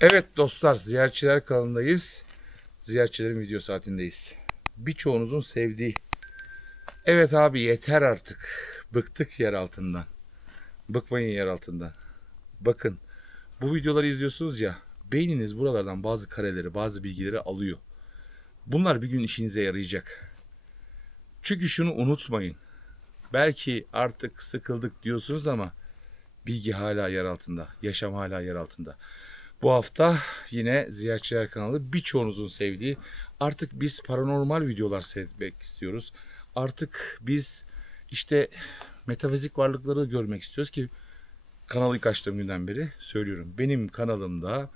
Evet dostlar, Ziyaretçiler kanalındayız. Ziyaretçilerin video saatindeyiz. Birçoğunuzun sevdiği. Evet abi yeter artık. Bıktık yer altından. Bıkmayın yer altından. Bakın bu videoları izliyorsunuz ya. Beyniniz buralardan bazı kareleri, bazı bilgileri alıyor. Bunlar bir gün işinize yarayacak. Çünkü şunu unutmayın. Belki artık sıkıldık diyorsunuz ama bilgi hala yer altında. Yaşam hala yer altında. Bu hafta yine Ziyaretçiler kanalı birçoğunuzun sevdiği, artık biz paranormal videolar seyretmek istiyoruz. Artık biz işte metafizik varlıkları görmek istiyoruz ki kanalı ilk açtığım günden beri söylüyorum. Benim kanalımda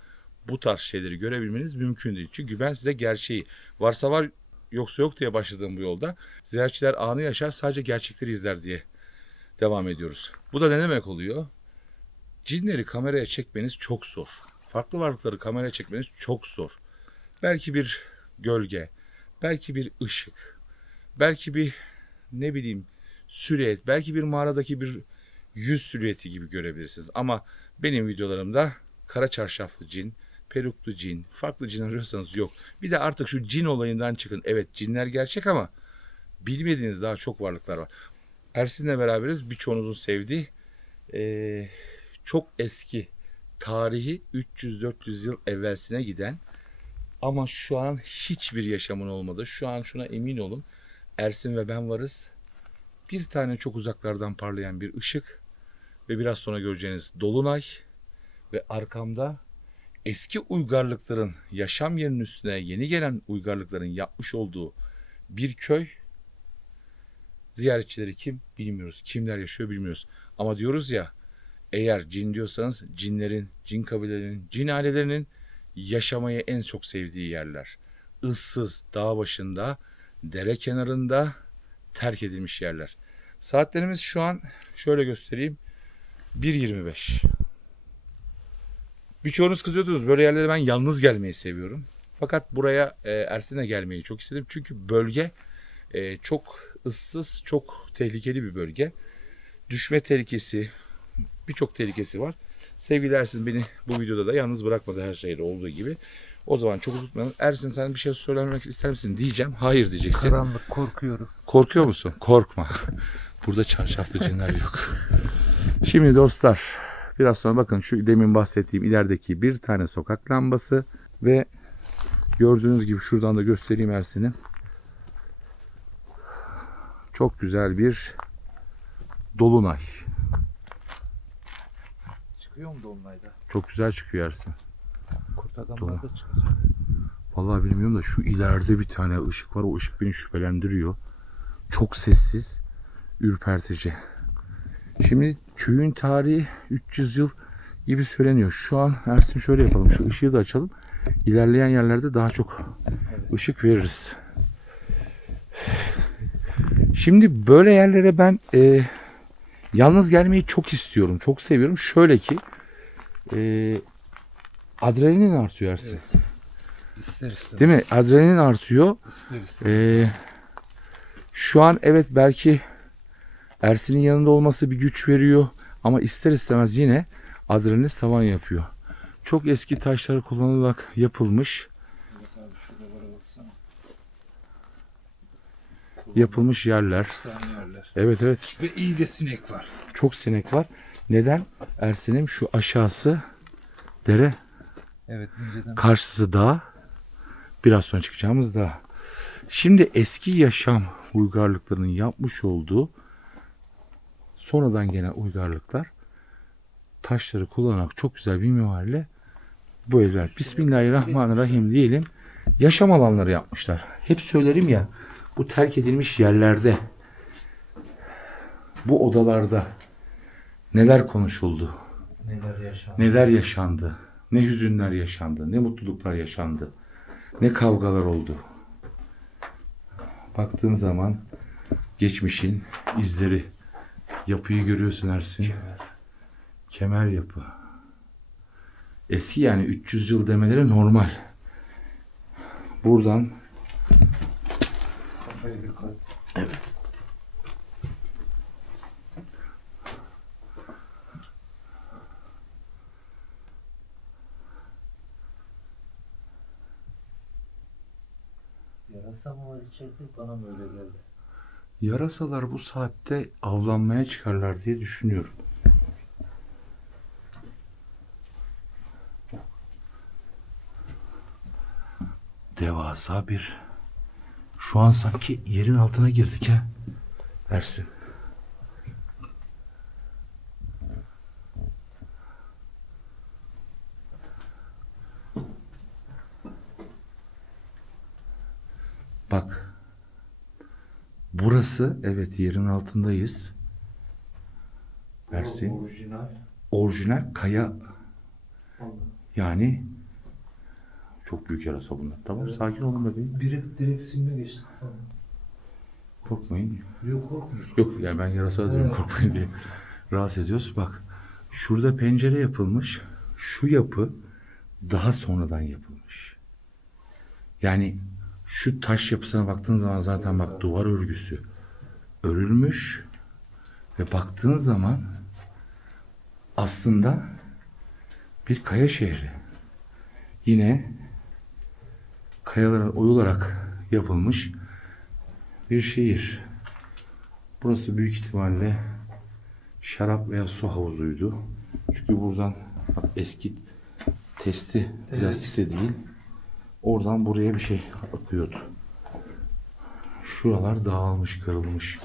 bu tarz şeyleri görebilmeniz mümkün değil. Çünkü ben size gerçeği, varsa var yoksa yok diye başladığım bu yolda ziyaretçiler anı yaşar, sadece gerçekleri izler diye devam ediyoruz. Bu da ne demek oluyor? Cinleri kameraya çekmeniz çok zor. Farklı varlıkları kameraya çekmeniz çok zor. Belki bir gölge, belki bir ışık, belki bir ne bileyim silüet, belki bir mağaradaki bir yüz silüeti gibi görebilirsiniz. Ama benim videolarımda kara çarşaflı cin, peruklu cin, farklı cin arıyorsanız yok. Bir de artık şu cin olayından çıkın. Evet, cinler gerçek ama bilmediğiniz daha çok varlıklar var. Ersin'le beraberiz. Birçoğunuzun sevdiği çok eski, tarihi 300-400 yıl evvelsine giden ama şu an hiçbir yaşamın olmadı. Şu an şuna emin olun. Ersin ve ben varız. Bir tane çok uzaklardan parlayan bir ışık ve biraz sonra göreceğiniz dolunay ve arkamda eski uygarlıkların yaşam yerinin üstüne yeni gelen uygarlıkların yapmış olduğu bir köy. Ziyaretçileri kim bilmiyoruz. Kimler yaşıyor bilmiyoruz. Ama diyoruz ya, eğer cin diyorsanız cinlerin, cin kabilelerinin, cin ailelerinin yaşamayı en çok sevdiği yerler. Issız, dağ başında, dere kenarında terk edilmiş yerler. Saatlerimiz şu an şöyle göstereyim. 1:25. Birçoğunuz kızıyordunuz. Böyle yerlere ben yalnız gelmeyi seviyorum. Fakat buraya Ersin'e gelmeyi çok istedim. Çünkü bölge çok ıssız, çok tehlikeli bir bölge. Düşme tehlikesi, birçok tehlikesi var. Sevgili Ersin beni bu videoda da yalnız bırakmadı, her şeyde olduğu gibi. O zaman çok uzatmayalım. Ersin, sen bir şey söylemek ister misin diyeceğim. Hayır diyeceksin. Karanlık, korkuyorum. Korkuyor musun? Korkma. Burada çarşaflı cinler yok. Şimdi dostlar, biraz sonra bakın şu demin bahsettiğim ilerideki bir tane sokak lambası ve gördüğünüz gibi şuradan da göstereyim Ersin'i. Çok güzel bir dolunay. Çıkıyor mu dolunayda? Çok güzel çıkıyor Ersin. Kurt adamlar da çıkacak. Vallahi bilmiyorum da şu ileride bir tane ışık var. O ışık beni şüphelendiriyor. Çok sessiz, ürpertici. Şimdi köyün tarihi 300 yıl gibi söyleniyor. Şu an Ersin şöyle yapalım. Şu ışığı da açalım. İlerleyen yerlerde daha çok ışık veririz. Şimdi böyle yerlere ben yalnız gelmeyi çok istiyorum. Çok seviyorum. Şöyle ki adrenalin artıyor Ersin. Evet. İster istemez. Değil mi? Adrenalin artıyor. İster istemez. Şu an evet belki Ersin'in yanında olması bir güç veriyor ama ister istemez yine adrenalin tavan yapıyor. Çok eski taşlar kullanılarak yapılmış. Evet abi, şuralara baksana. Yapılmış yerler. Efsane yerler. Evet evet, Ve iyi de sinek var. çok sinek var. Neden? Ersin'im şu aşağısı dere, Evet, önceden. karşısı dağ. Biraz sonra çıkacağımız dağ. Şimdi eski yaşam uygarlıklarının yapmış olduğu sonradan gelen uygarlıklar taşları kullanarak çok güzel bir mimariyle bu evler. Bismillahirrahmanirrahim diyelim. Yaşam alanları yapmışlar. Hep söylerim ya, bu terk edilmiş yerlerde, bu odalarda neler konuşuldu, Neler yaşandı. neler yaşandı, ne hüzünler yaşandı, ne mutluluklar yaşandı, ne kavgalar oldu. Baktığın zaman geçmişin izleri, yapıyı görüyorsun Ersin. Kemer yapı. Eski, yani 300 yıl demeleri normal. Buradan Kafaya dikkat. evet. Yarasa mı var içeride? Bana mı öyle geldi? Yarasalar bu saatte avlanmaya çıkarlar diye düşünüyorum. Devasa bir... Şu an sanki yerin altına girdik ha. Ersin. Bak. Burası evet yerin altındayız. Ersin. Orijinal. Orijinal kaya yani çok büyük yarasa bunlar. Tamam Evet. sakin olun bebeğim. Biri direkt silme geçti. Tamam. Korkmayın. Yok korkmuyorsun. Yok yani ben yarasa diyorum Evet. korkmayın diye. Rahatsız ediyoruz. Bak şurada pencere yapılmış. Şu yapı daha sonradan yapılmış. Yani şu taş yapısına baktığın zaman zaten bak duvar örgüsü örülmüş ve baktığın zaman aslında bir kaya şehri. Yine kayalara oyularak yapılmış bir şehir. Burası büyük ihtimalle şarap veya su havuzuydu. Çünkü buradan bak eski testi plastik de değil. Oradan buraya bir şey akıyordu. Şuralar dağılmış, kırılmış.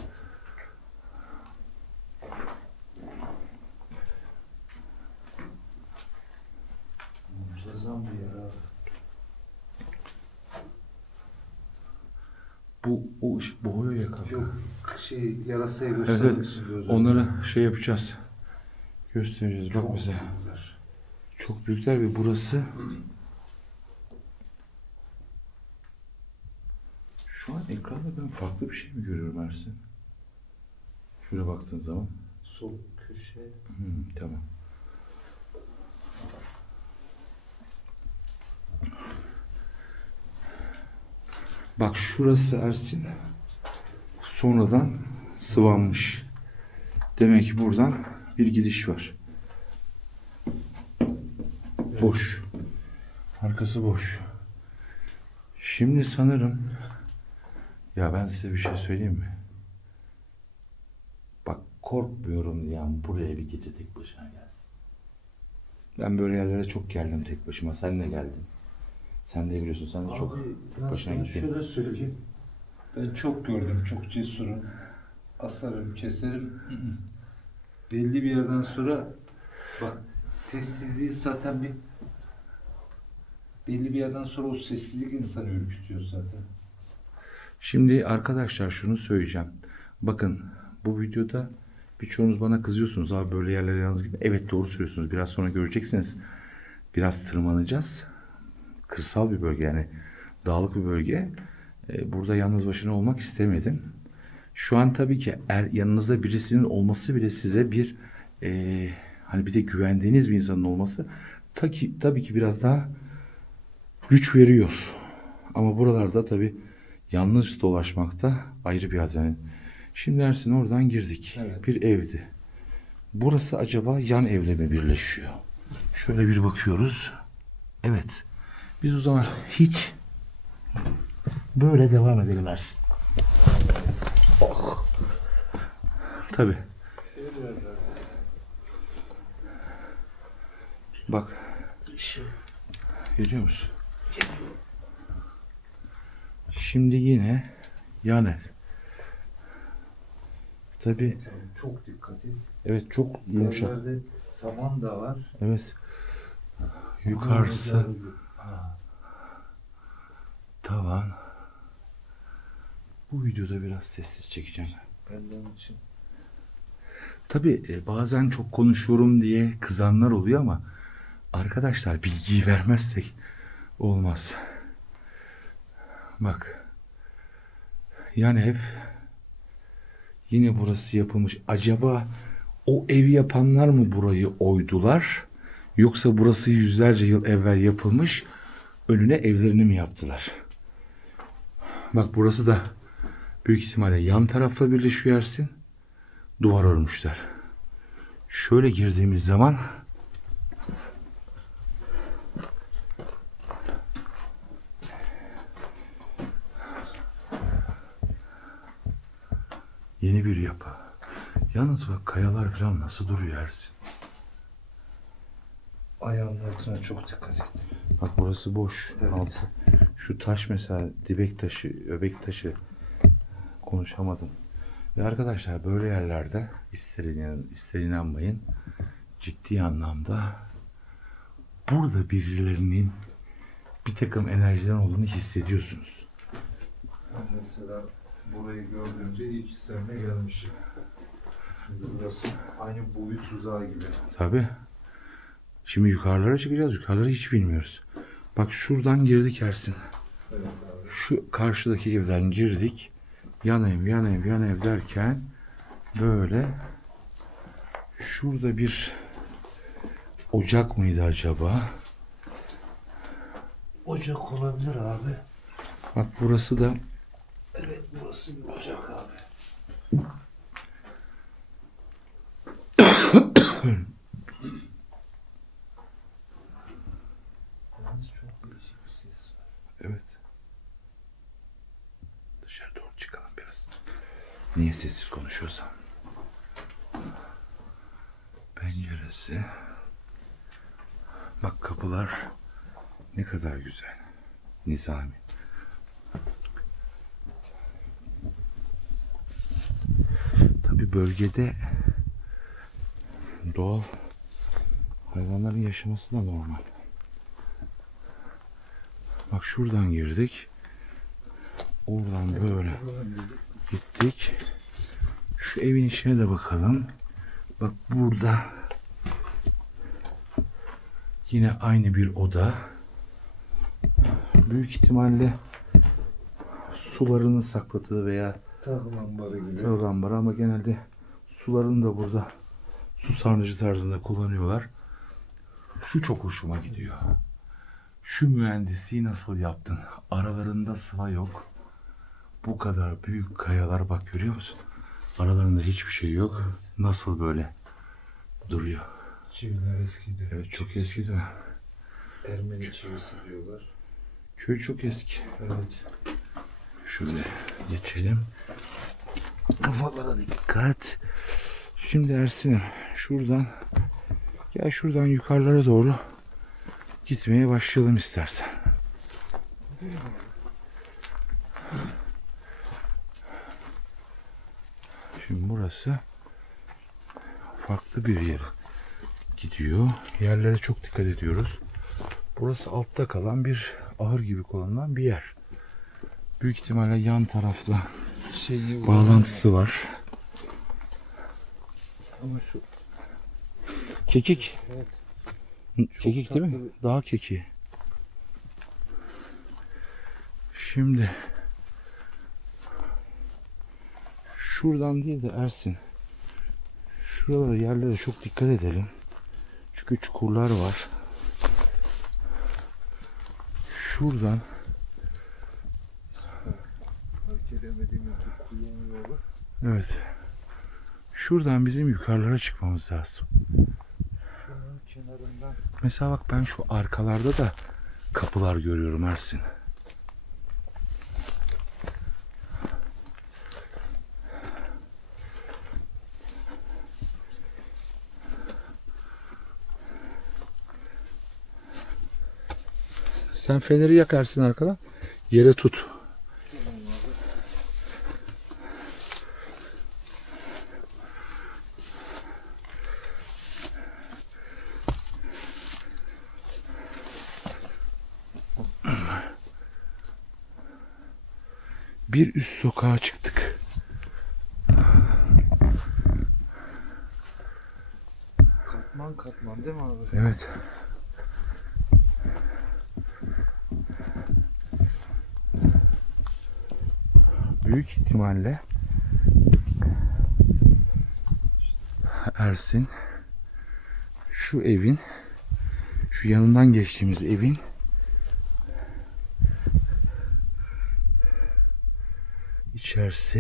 Muntazam bir yer abi. Bu ışık boğuyor ya kanka. Yok yarasayı Evet, göstermek evet. için gözüm. Onları şey yapacağız. Göstereceğiz. Bak bize. büyükler. Çok büyükler ve burası şu an ekranda ben farklı bir şey mi görüyorum Ersin? Şöyle baktığın zaman. Sol köşe. Tamam. Bak şurası Ersin. Sonradan sıvanmış. Demek ki buradan bir gidiş var. Boş. Arkası boş. Şimdi sanırım ya ben size bir şey söyleyeyim mi? Bak korkmuyorum diyen buraya bir gece tek başına gelsin. Ben böyle yerlere çok geldim tek başıma. Sen de geldin. Sen de biliyorsun. Sen de çok tek ben başına sana gittin. şöyle söyleyeyim. Ben çok gördüm. Çok cesurum. Asarım, keserim. Belli bir yerden sonra bak sessizliği zaten belli bir yerden sonra o sessizlik insanı ürkütüyor zaten. Şimdi arkadaşlar şunu söyleyeceğim. Bakın bu videoda birçoğunuz bana kızıyorsunuz. Abi böyle yerlere yalnız gidin. Evet doğru söylüyorsunuz. Biraz sonra göreceksiniz. Biraz tırmanacağız. Kırsal bir bölge yani. Dağlık bir bölge. Burada yalnız başına olmak istemedim. Şu an tabii ki yanınızda birisinin olması bile size bir hani bir de güvendiğiniz bir insanın olması tabii ki biraz daha güç veriyor. Ama buralarda tabii yalnız dolaşmakta ayrı bir adrenalin. Şimdi Ersin oradan girdik. Evet. Bir evdi. Burası acaba yan evle mi birleşiyor? Şöyle bir bakıyoruz. Evet. Biz o zaman hiç böyle devam edelim Ersin. Oh. Tabii. Bak. Görüyor musun? Şimdi yine yan ev. Tabii. Çok dikkat et. Evet çok yumuşak. Yerlerde saman da var. Evet. Yukarısı Ha. tavan. Bu videoda biraz sessiz çekeceğim. Benden için. Tabii bazen çok konuşuyorum diye kızanlar oluyor ama arkadaşlar bilgiyi vermezsek olmaz. Bak. Yan ev. Yine burası yapılmış. Acaba o evi yapanlar mı burayı oydular? Yoksa burası yüzlerce yıl evvel yapılmış. Önüne evlerini mi yaptılar? Bak burası da büyük ihtimalle yan tarafla birleşiyor Ersin. Duvar örmüşler. Şöyle girdiğimiz zaman Yeni bir yapı. Yalnız bak kayalar falan nasıl duruyor Ersin. Ayağının altına çok dikkat et. Bak burası boş. Evet. Altı. Şu taş mesela dibek taşı, öbek taşı. Konuşamadım. Ve arkadaşlar böyle yerlerde ister inanın ister inanmayın ciddi anlamda burada birilerinin bir takım enerjiden olduğunu hissediyorsunuz. Ben mesela burayı gördüğümde ilk seninle gelmişim. Şimdi burası aynı boyu tuzağı gibi. Tabii. Şimdi yukarılara çıkacağız. Yukarıları hiç bilmiyoruz. Bak şuradan girdik Ersin. Evet abi. Şu karşıdaki evden girdik. Yan ev, yan ev, yan ev derken böyle şurada bir ocak mıydı acaba? Ocak olabilir abi. Bak burası da Evet, burası bir ocak abi. Yalnız çok değişik bir ses var. evet. Dışarı doğru çıkalım biraz. Niye sessiz konuşuyorsam. Penceresi. Bak kapılar ne kadar güzel. Nizami. Tabi bölgede doğal hayvanların yaşaması da normal. Bak şuradan girdik. Oradan böyle gittik. Şu evin içine de bakalım. Bak burada yine aynı bir oda. Büyük ihtimalle sularını sakladığı veya Tahıl ambarı gibi. tahıl ambarı ama genelde sularını da burada su sarnıcı tarzında kullanıyorlar. Şu çok hoşuma gidiyor. Şu mühendisliği nasıl yaptın? Aralarında sıva yok. Bu kadar büyük kayalar bak görüyor musun? Aralarında hiçbir şey yok. Nasıl böyle duruyor? Çiviler eski diyor. Evet çok eski de. Ermeni çivisi diyorlar. Köy çok eski. Evet. Şöyle geçelim. Kafalara dikkat. Şimdi Ersin'im şuradan ya şuradan yukarılara doğru gitmeye başlayalım istersen. Şimdi burası farklı bir yer gidiyor. Yerlere çok dikkat ediyoruz. Burası altta kalan bir ahır gibi kullanılan bir yer. Büyük ihtimalle yan tarafla bağlantısı var. Ama şu Kekik. evet. Kekik değil mi? tatlı Daha keki. Şimdi şuradan değil de Ersin. Şuralara yerlere çok dikkat edelim. Çünkü çukurlar var. Şuradan fark edemediğimiz bir kuyunun yolu. evet. Şuradan bizim yukarılara çıkmamız lazım. Şunun kenarından Mesela bak ben şu arkalarda da kapılar görüyorum Ersin. Sen feneri yakarsın arkadan. Yere tut. Bir üst sokağa çıktık. katman katman değil mi abi? Evet. Büyük ihtimalle Ersin şu evin şu yanından geçtiğimiz evin içerisi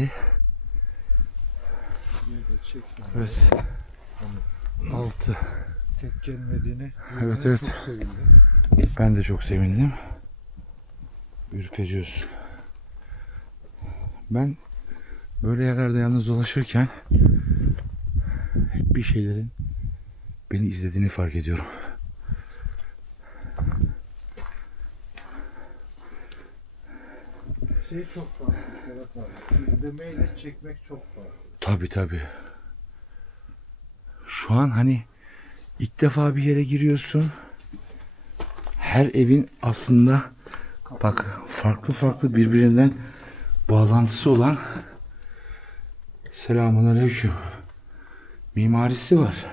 Yerde çektim. evet altı. Tek gelmediğini Evet, duymaya evet. çok sevindim. Ben de çok sevindim. Ürperiyorsun. Ben Böyle yerlerde yalnız dolaşırken hep bir şeylerin beni izlediğini fark ediyorum. Şey çok farklı Serhat abi. İzlemeyle çekmek çok farklı. Tabii tabii. Şu an hani ilk defa bir yere giriyorsun. Her evin aslında bak farklı farklı birbirinden bağlantısı olan selamünaleyküm mimarisi var.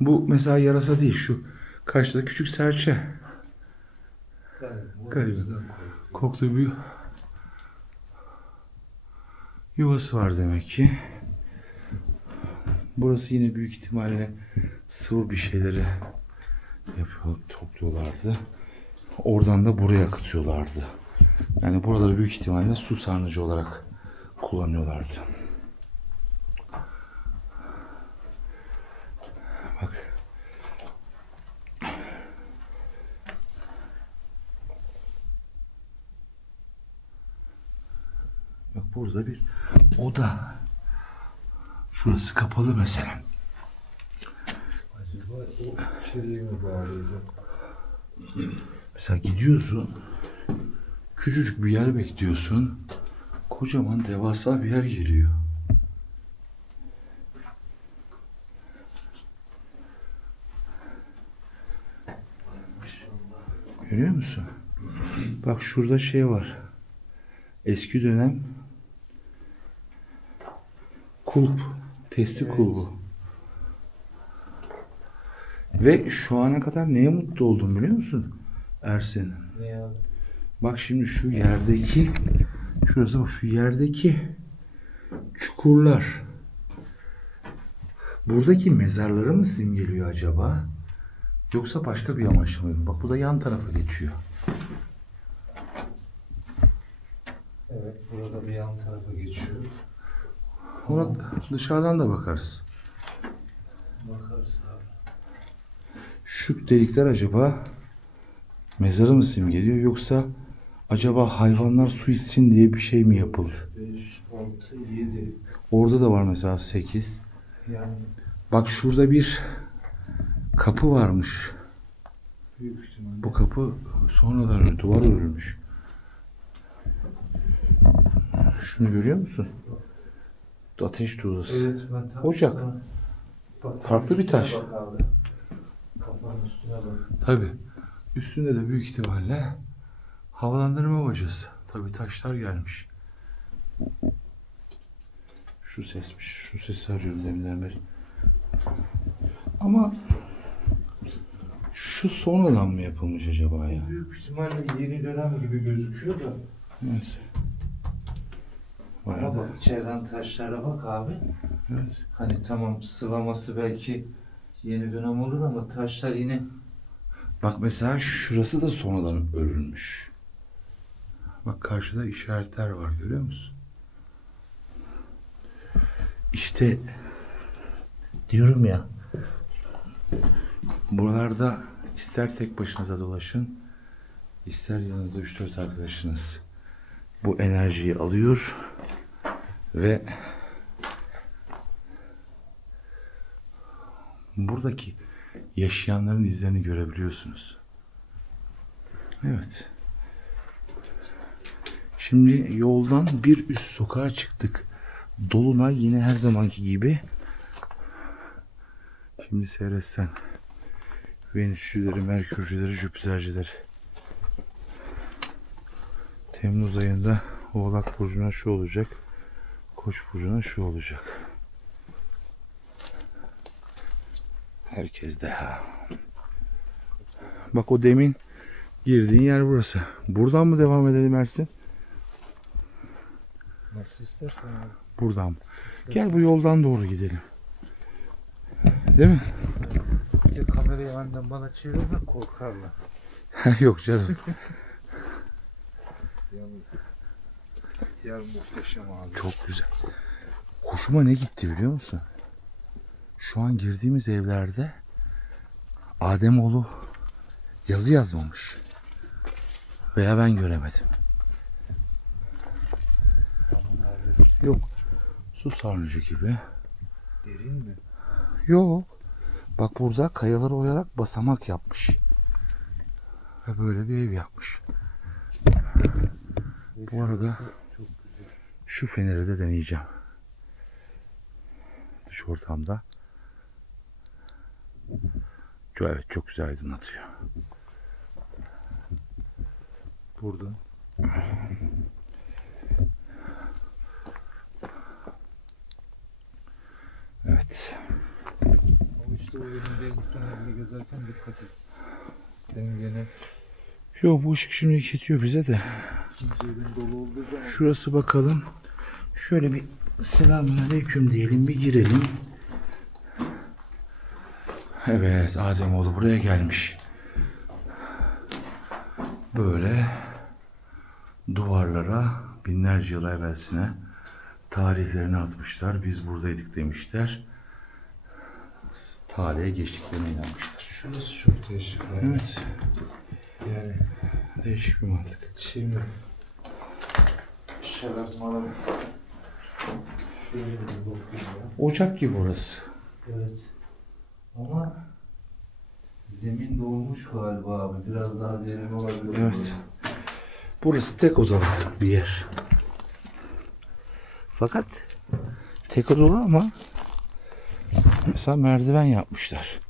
Bu mesela yarasa değil, şu karşıda küçük serçe. Garip. Koklu bir yuvası var demek ki. Burası yine büyük ihtimalle sıvı bir şeyleri yapıyor, topluyorlardı. Oradan da buraya akıtıyorlardı. Yani buraları büyük ihtimalle su sarnıcı olarak kullanıyorlardı. Bak. Bak burada bir oda. Şurası kapalı mesela. Acaba o içeriye mi bağlayacak? Mesela gidiyorsun, küçücük bir yer bekliyorsun, kocaman devasa bir yer geliyor. Görüyor musun? Bak şurada şey var. Eski dönem kulp, testi kulbu. Ve şu ana kadar neye mutlu oldum biliyor musun Ersin? Ne abi? Bak şimdi şu yerdeki, şurası bak, şu yerdeki çukurlar buradaki mezarları mı simgeliyor acaba? Yoksa başka bir amaçlı mı? Bak bu da yan tarafa geçiyor. Evet, burada bir yan tarafa geçiyor. Ona dışarıdan da bakarız. Bakarız abi. Şu delikler acaba mezarı mı simgeliyor, yoksa acaba hayvanlar su içsin diye bir şey mi yapıldı? 5, 6, 7. Orada da var mesela 8. Yani Bak şurada bir kapı varmış. büyük ihtimalle. Bu kapı sonradan duvar örülmüş. Şunu görüyor musun? Ateş tuğlası. Evet, ben tam Ocak. sana- Bak, Farklı bir üstüne taş. Bak abi. Kafanın üstüne bak. Tabii. Üstünde de büyük ihtimalle havalandırma bacası. Tabii taşlar gelmiş. Şu sesmiş. Şu sesi arıyorum deminden beri. Ama şu sonradan mı yapılmış acaba ya? Büyük ihtimalle yeni dönem gibi gözüküyor da. Evet. Ama Bayağı da. bak içeriden taşlara bak abi. Evet. Hani tamam sıvaması belki yeni dönem olur ama taşlar yine Bak mesela şurası da sonradan örülmüş. Bak karşıda işaretler var, görüyor musun? İşte diyorum ya, buralarda ister tek başınıza dolaşın, ister yanınızda 3-4 arkadaşınız bu enerjiyi alıyor ve buradaki yaşayanların izlerini görebiliyorsunuz. Evet. Şimdi yoldan bir üst sokağa çıktık. Dolunay yine her zamanki gibi. Şimdi seyretsen. Venüsçüleri, Merkürcüleri, Jüpitercileri. Temmuz ayında Oğlak Burcu'na şu olacak. Koç burcuna şu olacak. Herkes de ha. Bak o demin girdiğin yer burası. Buradan mı devam edelim Ersin? nasıl istersen abi. Buradan. Gel bu yoldan doğru gidelim. Değil mi? Bir de kamerayı benden bana çevirme korkarlar. Yok canım. Yalnız yer muhteşem abi. Çok güzel. Hoşuma ne gitti biliyor musun? Şu an girdiğimiz evlerde Ademoğlu yazı yazmamış. Veya ben göremedim. Yok. Su sarnıcı gibi. Derin mi? Yok. Bak burada kayalara oyarak basamak yapmış. Ve böyle bir ev yapmış. Bu arada Çok güzel. şu feneri de deneyeceğim. Dış ortamda. Evet, çok güzel aydınlatıyor. Buradan. Evet. Ama işte o elinde fenerle gezerken dikkat et. Dengene. Yok, bu ışık şimdi yetiyor bize de. İkinci elin dolu olduğu zaman. Şurası bakalım. Şöyle bir selamünaleyküm diyelim, bir girelim. Evet, Ademoğlu buraya gelmiş. Böyle duvarlara binlerce yıl evvelsine tarihlerini atmışlar. Biz buradaydık demişler. Tarihe geçtiklerine inanmışlar. Şurası çok değişik. Evet. Yani Değişik bir mantık. şimdi şarap malam. Şöyle bir bakayım ya. Ocak gibi orası. Evet. Ama zemin dolmuş galiba abi. Biraz daha derin olabilir. Evet. Burası tek odalı bir yer. Fakat tek odalı ama mesela merdiven yapmışlar.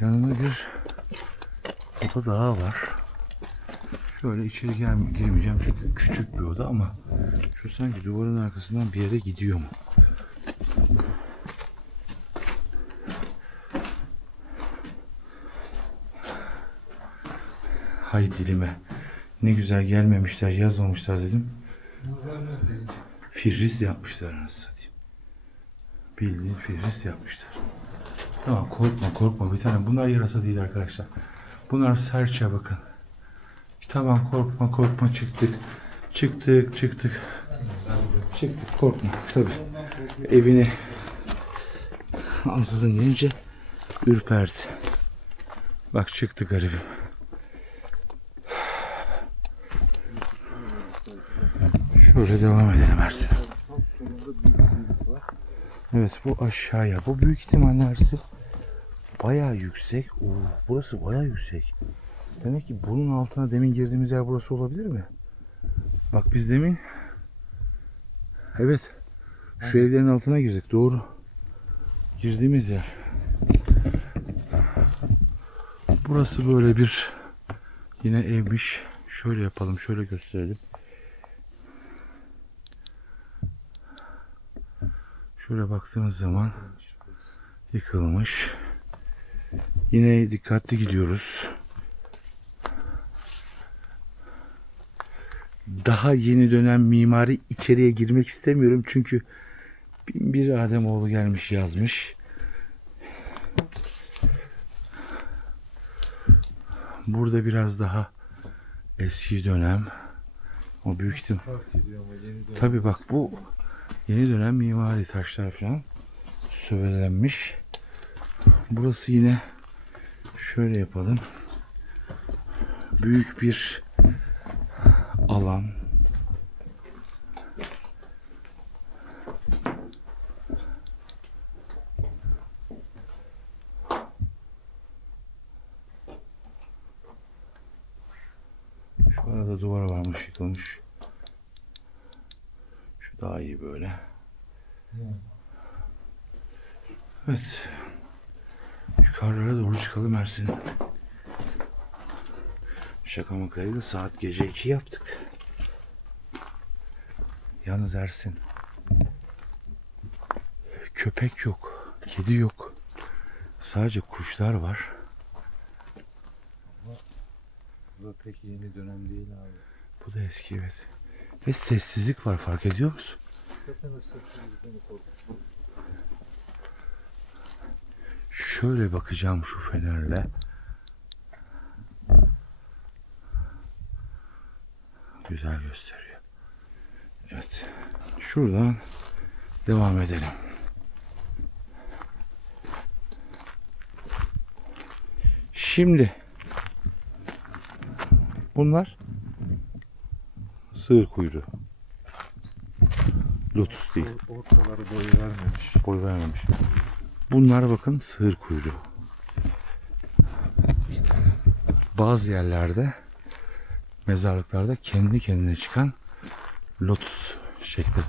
Yanında bir oda daha var. Şöyle içeri girmeyeceğim çünkü küçük bir oda ama şu sanki duvarın arkasından bir yere gidiyor mu? Hay dilime. Ne güzel gelmemişler, yazmamışlar dedim. Nazarımız değil. Firris yapmışlar anasını satayım. Bildiğin firris yapmışlar. Tamam, korkma bir tane. Bunlar yarasa değil arkadaşlar. Bunlar serçe, bakın. Tamam, korkma, çıktık. Çıktık, korkma tabi. Evine ansızın gelince ürperdi. Bak, çıktı garibim. Şöyle devam edelim Ersin. Evet, bu aşağıya. Bu büyük ihtimalle Ersin bayağı yüksek. Oo, burası bayağı yüksek. Demek ki bunun altına demin girdiğimiz yer burası olabilir mi? Bak biz demin, evet, şu evlerin altına girdik. Doğru. Girdiğimiz yer. Burası böyle bir yine evmiş. Şöyle yapalım, şöyle gösterelim. Şöyle baktığınız zaman yıkılmış. Yine dikkatli gidiyoruz. Daha yeni dönem mimari içeriye girmek istemiyorum çünkü bir Ademoğlu gelmiş yazmış. Burada biraz daha eski dönem. O büyük ihtimal. Tabii bak, bu yeni dönem mimari taşlar falan sövelenmiş. Burası yine şöyle yapalım. Büyük bir alan. Şu arada duvar varmış, yıkılmış. Şu daha iyi böyle. Evet. Yukarılara doğru çıkalım Ersin. Şaka makayla saat gece 2 yaptık. Yalnız Ersin, köpek yok, kedi yok. Sadece kuşlar var. Bu da pek yeni dönem değil abi. Bu da eski, evet. Ve sessizlik var, fark ediyor musun? Zaten o sessizlik beni korkuttu. Şöyle bakacağım şu fenerle. Güzel gösteriyor. Evet. Şuradan devam edelim. Şimdi Bunlar sığır kuyruğu. Lotus değil. Ortaları boy vermemiş. Boy vermemiş. Bunlar bakın sığır kuyruğu. Bazı yerlerde, mezarlıklarda kendi kendine çıkan lotus şekli.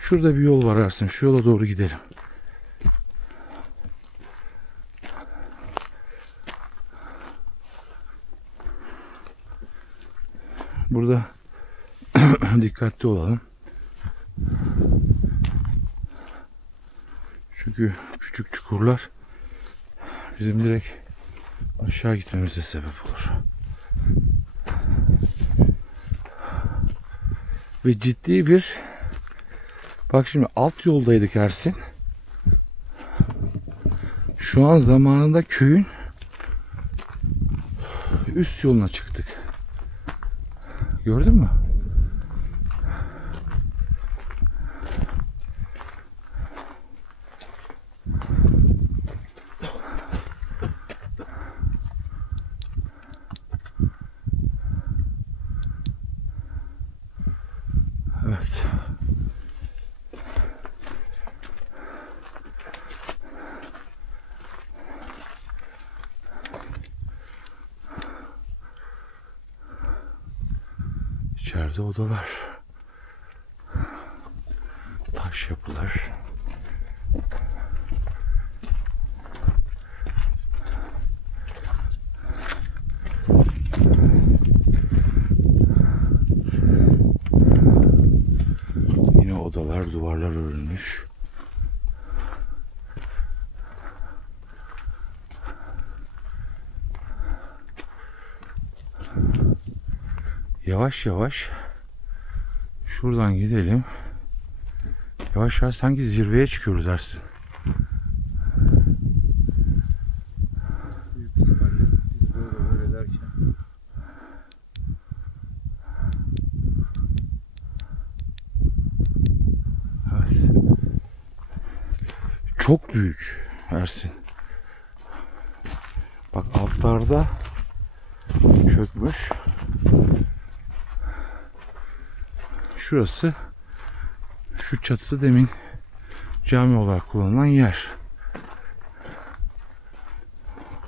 Şurada bir yol var Ersin. Şu yola doğru gidelim. Burada dikkatli olalım. Çünkü küçük çukurlar bizim direkt aşağı gitmemize sebep olur. Ve ciddi bir, bak şimdi alt yoldaydık Ersin. Şu an zamanında köyün üst yoluna çıktık. Gördün mü? Evet. İçeride odalar. Taş yapılar. Yine odalar, duvarlar örülmüş. Yavaş yavaş şuradan gidelim. Yavaş yavaş sanki zirveye çıkıyoruz Ersin. Büyük ihtimalle biz böyle derken Evet. Çok büyük Ersin. Bak altlarda çökmüş. Şurası, şu çatısı demin cami olarak kullanılan yer.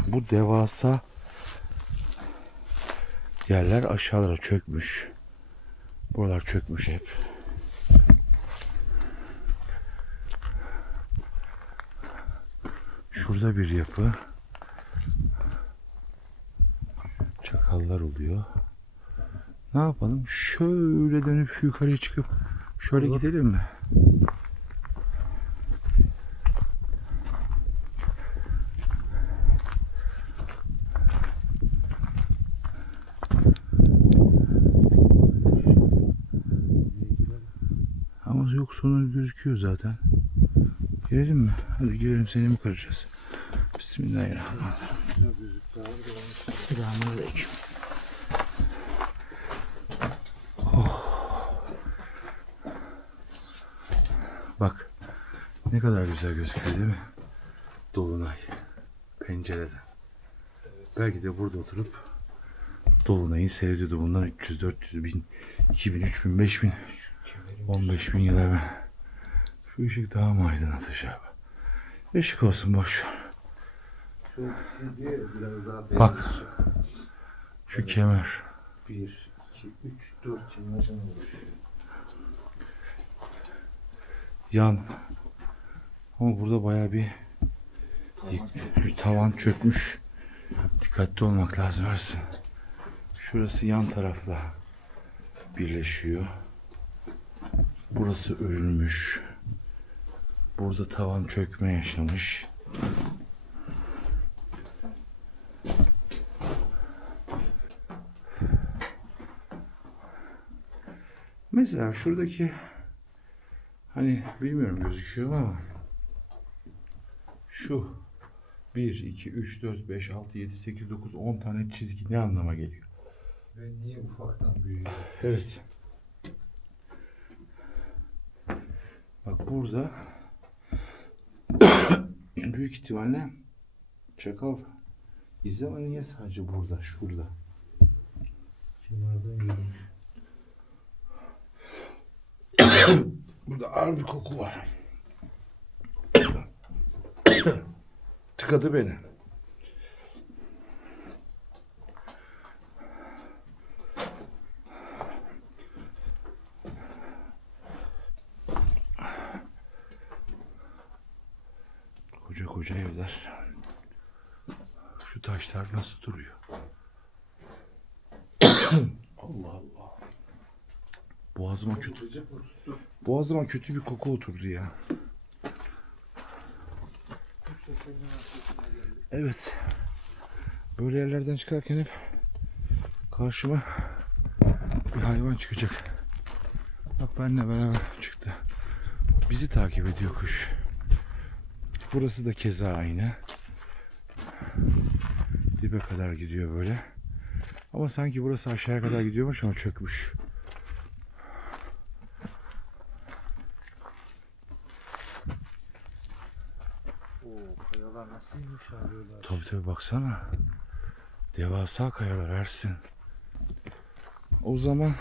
Bu devasa yerler aşağılara çökmüş. Buralar çökmüş hep. Şurada bir yapı. Çakallar oluyor. Ne yapalım? Şöyle dönüp şu yukarıya çıkıp şöyle gidelim mi? Ama yok, sonu gözüküyor zaten. Girelim mi? Hadi girelim, seni mi kıracağız? Bismillahirrahmanirrahim. Selamünaleyküm. Bak ne kadar güzel gözüküyor değil mi? Dolunay pencereden. Evet. Belki de burada oturup Dolunay'ın seyrediyordu bundan 300, 400 bin, 2000, 3000, 5000, 15 bin yıl evvel. Şu ışık daha mı aydınlatır abi? Işık olsun, boş. şu şey diyor ya, biraz daha Bak beyaz. şu kemer. 1, 2, 3, 4 kemerden oluşuyor. Yan. Ama burada bayağı bir tavan çökmüş. Dikkatli olmak lazım Ersin. Şurası yan tarafla birleşiyor. Burası örülmüş. Burada tavan çökme yaşamış. Mesela şuradaki, hani bilmiyorum gözüküyor mu ama şu 1, 2, 3, 4, 5, 6, 7, 8, 9, 10 tane çizgi ne anlama geliyor? Ve niye ufaktan büyüyor? Evet. Bak burada büyük ihtimalle çakal izi, ama niye sadece burada, şurada? Kenardan yürümüş. Burada ağır bir koku var. Tıkadı beni. Koca koca evler. Şu taşlar nasıl duruyor? Allah Allah. Boğazıma kötü bir koku oturdu ya. Evet. Böyle yerlerden çıkarken hep karşıma bir hayvan çıkacak. Bak benimle beraber çıktı. Bizi takip ediyor kuş. Burası da keza aynı. Dibe kadar gidiyor böyle. Ama sanki burası aşağıya kadar gidiyormuş ama çökmüş. Oo, kayalar nasılmış abi öyle? Tabii baksana. Devasa kayalar Ersin. O zaman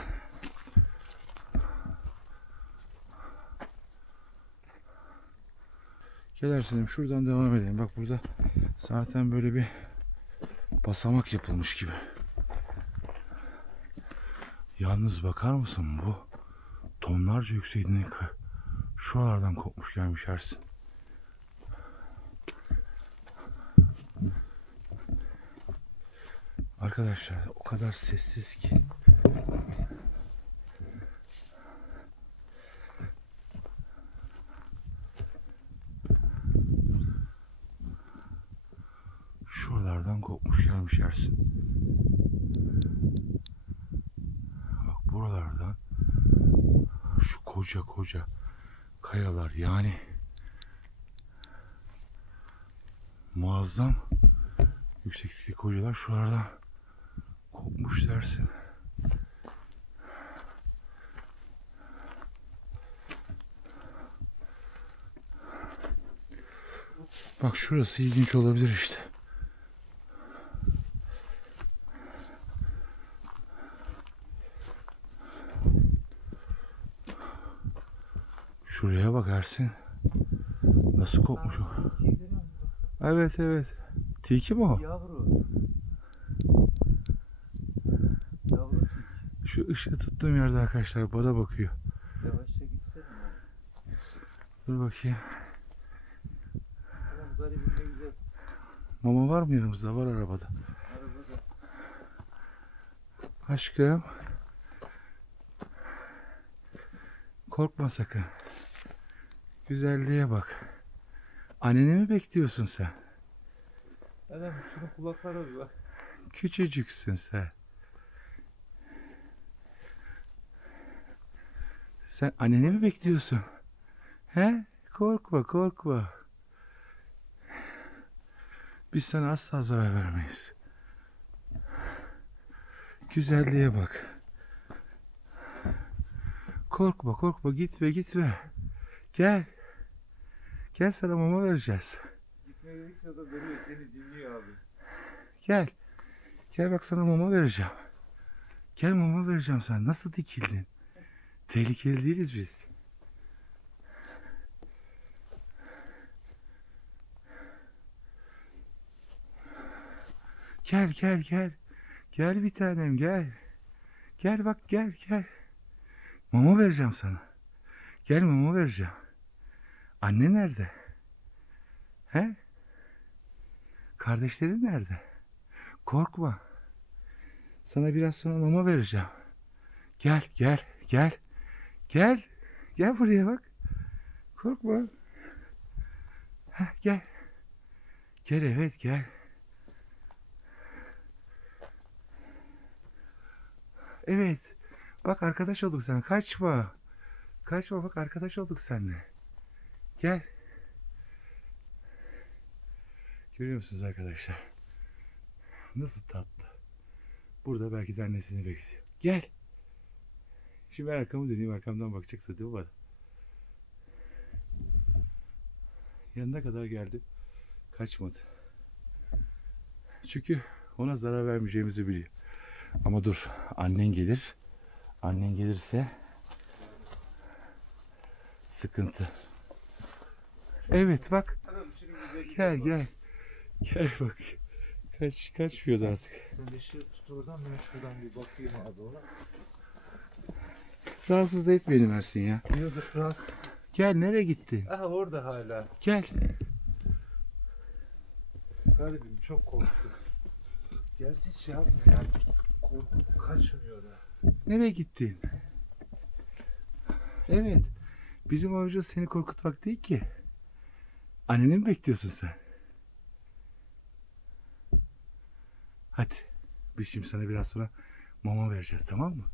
gel Ersin'im şuradan devam edelim. Bak burada zaten böyle bir basamak yapılmış gibi. Yalnız bakar mısın bu tonlarca yüksekliğine şuralardan kopmuş gelmiş Ersin. Arkadaşlar o kadar sessiz ki. Şuralardan kopmuş gelmiş Ersin. Bak buralardan şu koca koca kayalar yani muazzam yükseklikli kocalar şuralardan kopmuş dersin. Bak şurası ilginç olabilir işte. Şuraya bak Ersin. Nasıl kopmuş o? Evet. Tilki mi o? Yavru. Yavru tilki. Şu ışığı tuttuğum yerde arkadaşlar bana bakıyor. Yavaşça gitsene. Dur bakayım. Ulan garibim ne güzel. Mama var mı yanımızda? Var arabada. Arabada. Aşkım. Korkma sakın. Güzelliğe bak. Anneni mi bekliyorsun sen? Adam şunun kulaklara bir bak. Küçücüksün sen. Sen anneni mi bekliyorsun? He? Korkma. Biz sana asla zarar vermeyiz. Güzelliğe bak. Korkma gitme. Gel. Gel sana mama vereceğiz. Gitmeye dedikçe da duruyor seni dinliyor abi. Gel. Gel bak sana mama vereceğim. Gel mama vereceğim sana. Nasıl dikildin? Tehlikeli değiliz biz. Gel. Gel bir tanem gel. Gel bak gel. Mama vereceğim sana. Gel mama vereceğim. Anne nerede? He? Kardeşlerin nerede? Korkma. Sana biraz sonra mama vereceğim. Gel. Gel buraya bak. Korkma. Heh, gel. Gel evet gel. Evet. Bak arkadaş olduk sen. Kaçma. Bak arkadaş olduk seninle. Gel. Görüyor musunuz arkadaşlar? Nasıl tatlı. Burada belki de annesini bekliyor. Gel. Şimdi ben arkamı döneyim. Arkamdan bakacaksın değil mi bana? Yanına kadar geldim. Kaçmadı. Çünkü ona zarar vermeyeceğimizi biliyor. Ama dur, annen gelir. Annen gelirse sıkıntı. Evet bak. Gel gel. Gel bak. Kaçmıyordu artık. Sen ışığı tut oradan, ben şuradan bir bakayım abi ona. Rahatsız da et beni Mersin ya. Yok biraz. Gel, nereye gitti? Aha orada hala. Gel. Kalbim çok korktu. Gerçi şey yapmıyor yani. Korkup kaçmıyor da. Nereye gittin? Evet. Bizim amacımız seni korkutmak değil ki. Anneni mi bekliyorsun sen? Hadi. Biz şimdi sana biraz sonra mama vereceğiz, tamam mı?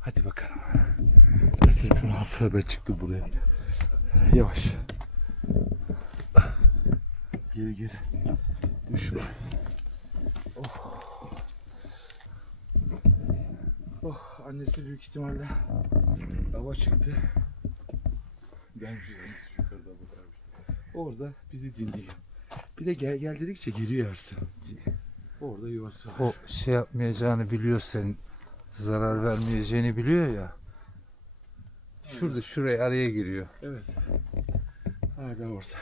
Hadi bakalım. Ersin şunu alsana, ben çıktım buraya. Yavaş. Geri geri. Düşme. Oh. Oh, annesi büyük ihtimalle hava çıktı. Ben yukarıda bakarmış. Orada bizi dinliyor. Bir de gel gel dedikçe geliyor Ersin. Orada yuvası var. O şey yapmayacağını biliyor, sen zarar vermeyeceğini biliyor ya. Şurada şuraya araya giriyor. Evet. Hala orada.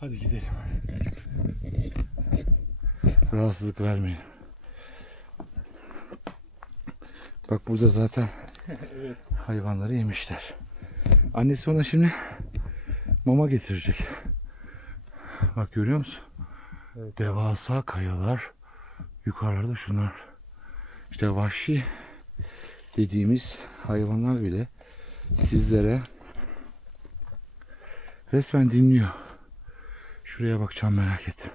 Hadi gidelim. Rahatsızlık vermeyin. Bak burada zaten Evet. hayvanları yemişler. Annesi ona şimdi mama getirecek. Bak görüyor musun? Evet. Devasa kayalar. Yukarılarda şunlar. İşte vahşi dediğimiz hayvanlar bile sizlere resmen dinliyor. Şuraya bakacağım, merak ettim.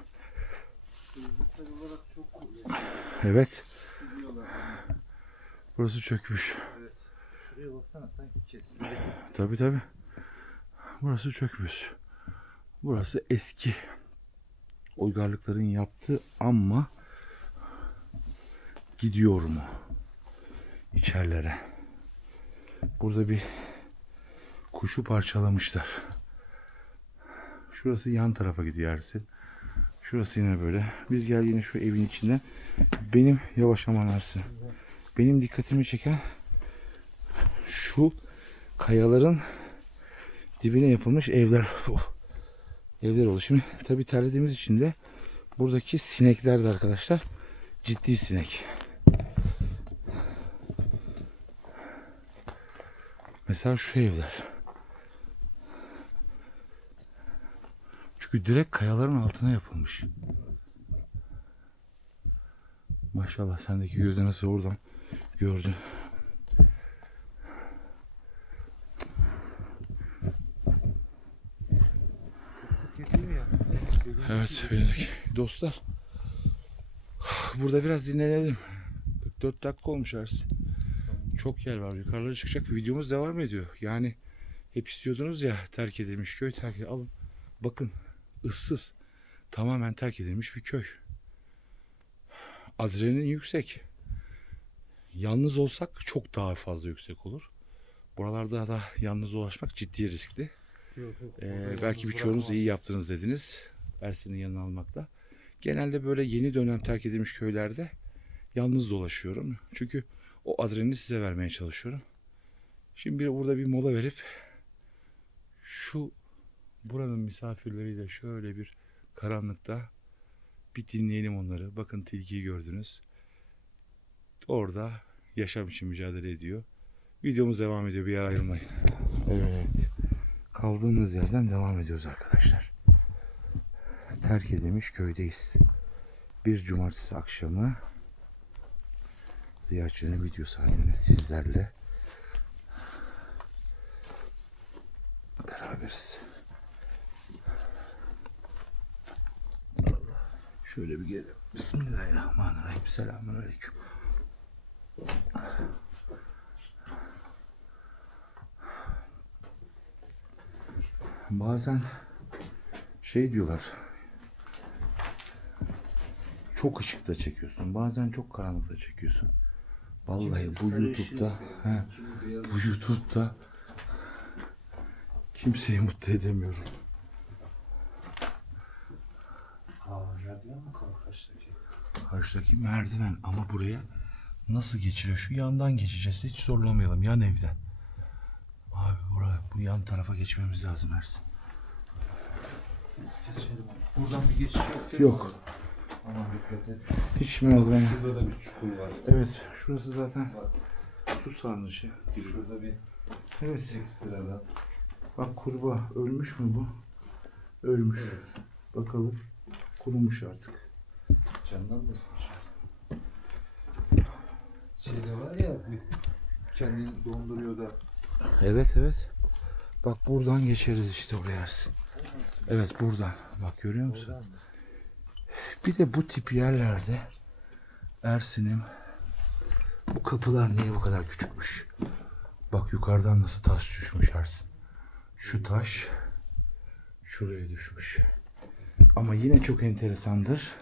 Evet. Burası çökmüş. Evet. Şuraya baksana, sanki kesildi. Tabii tabii. Burası çökmüş. Burası eski uygarlıkların yaptığı, ama gidiyor mu içerilere? Burada bir kuşu parçalamışlar. Şurası yan tarafa gidiyor Ersin. Şurası yine böyle. Biz geldiğinde şu evin içinde benim yavaş aman Ersin. Benim dikkatimi çeken şu kayaların dibine yapılmış evler. Evler oldu. Şimdi tabii terlediğimiz için de buradaki sinekler de arkadaşlar ciddi sinek. Mesela şu evler. Çünkü direkt kayaların altına yapılmış. Maşallah, sendeki gözle nasıl oradan gördün. Evet benim dostlar. Burada biraz dinlenelim. 44 dakika olmuş Ersin. Çok yer var. Yukarılara çıkacak. Videomuz devam ediyor. Yani hep istiyordunuz ya, terk edilmiş köy, alın. Bakın, ıssız. Tamamen terk edilmiş bir köy. Adrenalin yüksek. Yalnız olsak çok daha fazla yüksek olur. Buralarda da yalnız dolaşmak ciddi riskli. Belki birçoğunuz iyi yaptınız dediniz. Ersin'in yanına almakla. Genelde böyle yeni dönem terk edilmiş köylerde yalnız dolaşıyorum. Çünkü o adrenalini size vermeye çalışıyorum. Şimdi burada bir mola verip buranın misafirleriyle şöyle bir karanlıkta bir dinleyelim onları. Bakın, tilkiyi gördünüz. Orada yaşam için mücadele ediyor. Videomuz devam ediyor. Bir yer ayrılmayın. Evet. Kaldığımız yerden devam ediyoruz arkadaşlar. Terk edilmiş köydeyiz. Bir cumartesi akşamı ziyaretçinin video saatinde sizlerle beraberiz. Şöyle bir gelelim. Bismillahirrahmanirrahim. Selamünaleyküm. Bazen şey diyorlar, çok ışıkta çekiyorsun, bazen çok karanlıkta çekiyorsun. Vallahi bu YouTube'da kimseyi mutlu edemiyorum. Merdiven mi kalkaçtaki? Karşıdaki merdiven ama buraya nasıl geçiliyor? Şu yandan geçeceğiz. Hiç zorlamayalım. Yan evden. Abi bu yan tarafa geçmemiz lazım Ersin. Geçelim. Buradan bir geçiş yok değil mi? Yok. Aman dikkat et. Hiç merdiven. Şurada da bir çukur var. Evet. Şurası zaten su sarnıcı. Şurada bir Evet. ekstradan. Bak kurbağa. Ölmüş mü bu? Ölmüş. Evet. Bakalım. Kurumuş artık. Candan mısın? Şeyde var ya bu kendini donduruyor da. Evet evet. Bak buradan geçeriz işte oraya Ersin. Evet buradan. Bak görüyor musun? Bir de bu tip yerlerde Ersin'im bu kapılar niye bu kadar küçükmüş? Bak yukarıdan nasıl taş düşmüş Ersin. Şu taş şuraya düşmüş. Ama yine çok enteresandır.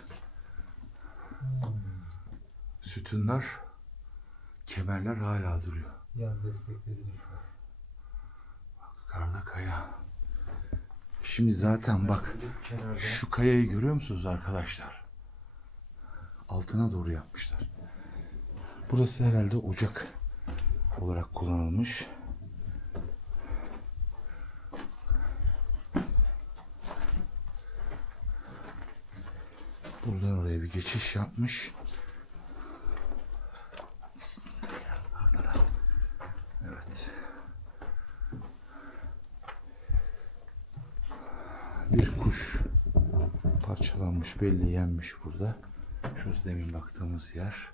Sütunlar, kemerler hala duruyor. Yan destekleri düşmüş. Yukarıda kaya. Şimdi zaten bak şu kayayı görüyor musunuz arkadaşlar? Altına doğru yapmışlar. Burası herhalde ocak olarak kullanılmış. Buradan oraya bir geçiş yapmış. Evet. Bir kuş parçalanmış, belli yenmiş burada. Şurası demin baktığımız yer.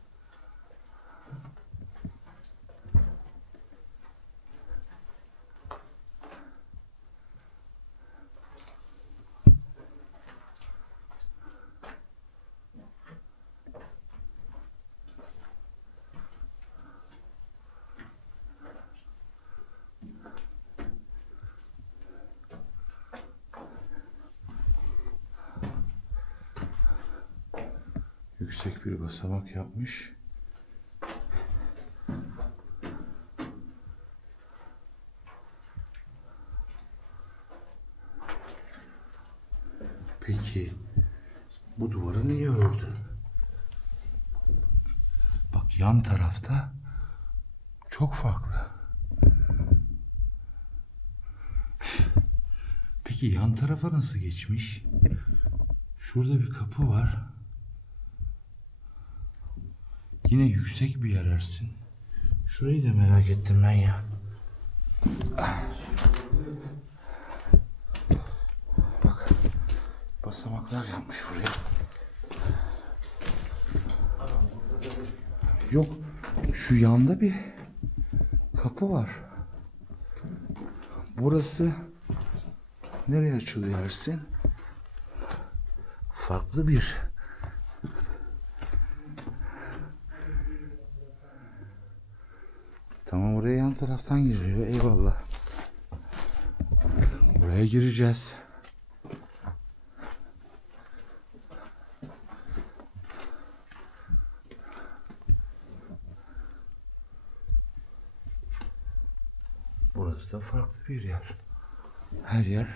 Yüksek bir basamak yapmış. Peki bu duvarı niye ördün? Bak yan tarafta çok farklı. Peki yan tarafa nasıl geçmiş? Şurada bir kapı var. Yine yüksek bir yer Ersin. Şurayı da merak ettim ben ya. Bak. Basamaklar yapmış buraya. Yok. Şu yanda bir kapı var. Burası nereye açılıyor Ersin? Farklı bir. Tamam oraya yan taraftan giriyor. Eyvallah. Buraya gireceğiz. Burası da farklı bir yer. Her yer.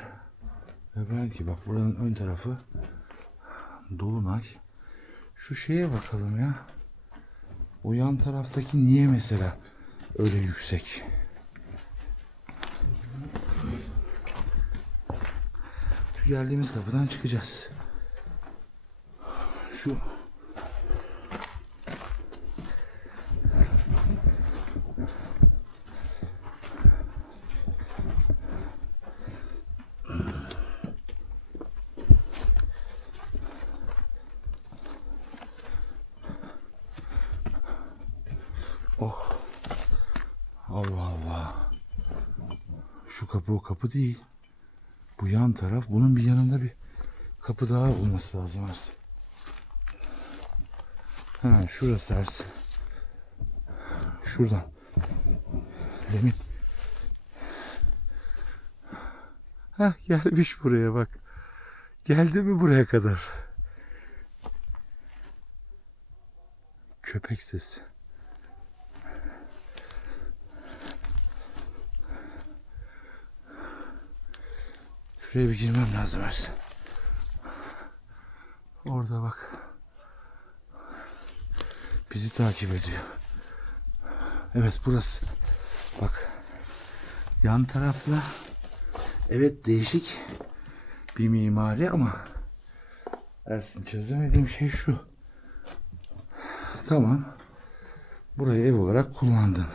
Ve belki bak buranın ön tarafı dolunay. Şu şeye bakalım ya. O yan taraftaki niye mesela öyle yüksek? Şu geldiğimiz kapıdan çıkacağız. Şu oh. Allah Allah. Şu kapı o kapı değil. Bu yan taraf. Bunun bir yanında bir kapı daha olması lazım Ersin. Ha şurası Ersin. Şuradan. Demin. Ha gelmiş buraya bak. Geldi mi buraya kadar? Köpek sesi. Şuraya bir girmem lazım Ersin. Orada bak. bizi takip ediyor. Evet burası. Bak. Yan tarafta evet değişik bir mimari ama Ersin çözemediğim şey şu. Tamam. Burayı ev olarak kullandın.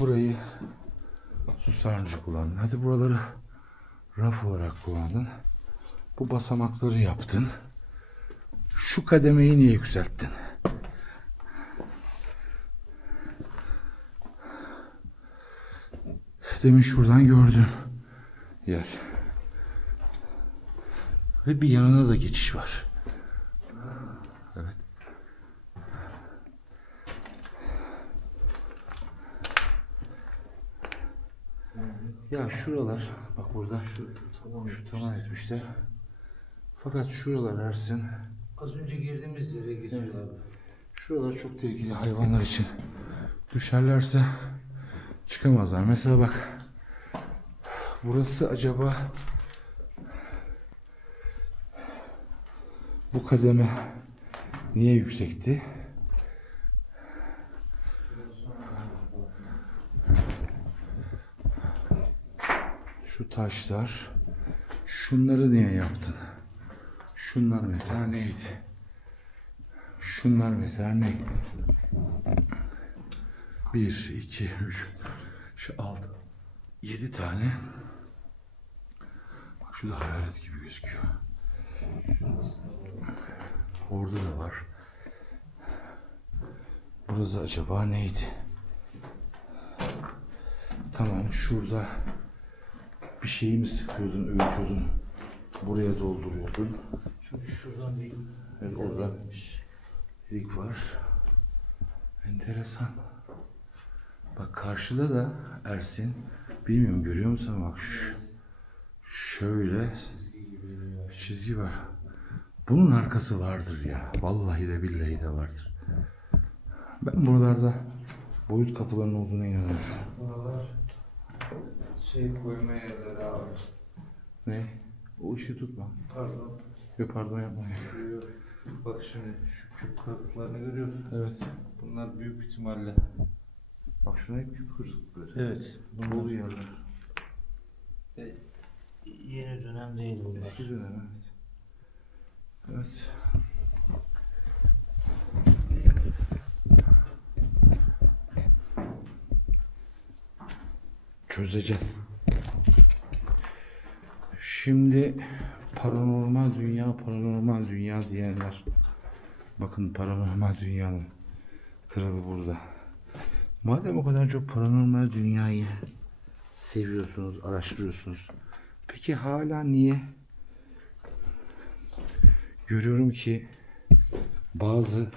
Burayı su sarnıcı kullandın. Hadi buraları raf olarak kullandın. Bu basamakları yaptın. Şu kademeyi niye yükselttin? Demin şuradan gördüm yer. Ve bir yanına da geçiş var. Evet. Ya şuralar bak burada şu tamam etmişler. Fakat şuralar Ersin. Az önce girdiğimiz yere geçiyor Evet. abi. Şuralar çok tehlikeli hayvanlar için. Düşerlerse çıkamazlar. Mesela bak. Burası acaba bu kademe niye yüksekti? Şu taşlar. Şunları niye yaptın? Şunlar mesela neydi? Şunlar mesela ne? 1, 2, 3, şu 6, 7 tane. Bak şu da hayalet gibi gözüküyor. Orada da var. Burası acaba neydi? Tamam şurada bir şeyi mi sıkıyordun, öğütüyordun? Buraya dolduruyordun. Çünkü şuradan bir Evet, orada delik var. Enteresan. Bak karşıda da Ersin, bilmiyorum görüyor musun ama bak şöyle çizgi var. Bunun arkası vardır ya. Vallahi de billahi de vardır. Ben buralarda boyut kapılarının olduğuna inanıyorum. buralar şey koyma yerleri abi. Ne? O ışığı tutma. Pardon. Yok pardon yapma. Bak şimdi şu küp kırıklarını görüyorsun. Evet. Bunlar büyük ihtimalle. Bak şuna hep küp kırıklıkları. Evet. Dolu yerler. Yeni dönem değil bunlar. Eski dönem evet. Evet. Çözeceğiz. Şimdi paranormal dünya diyenler. Bakın paranormal dünyanın kralı burada. Madem o kadar çok paranormal dünyayı seviyorsunuz, araştırıyorsunuz. Peki hala niye? Görüyorum ki bazı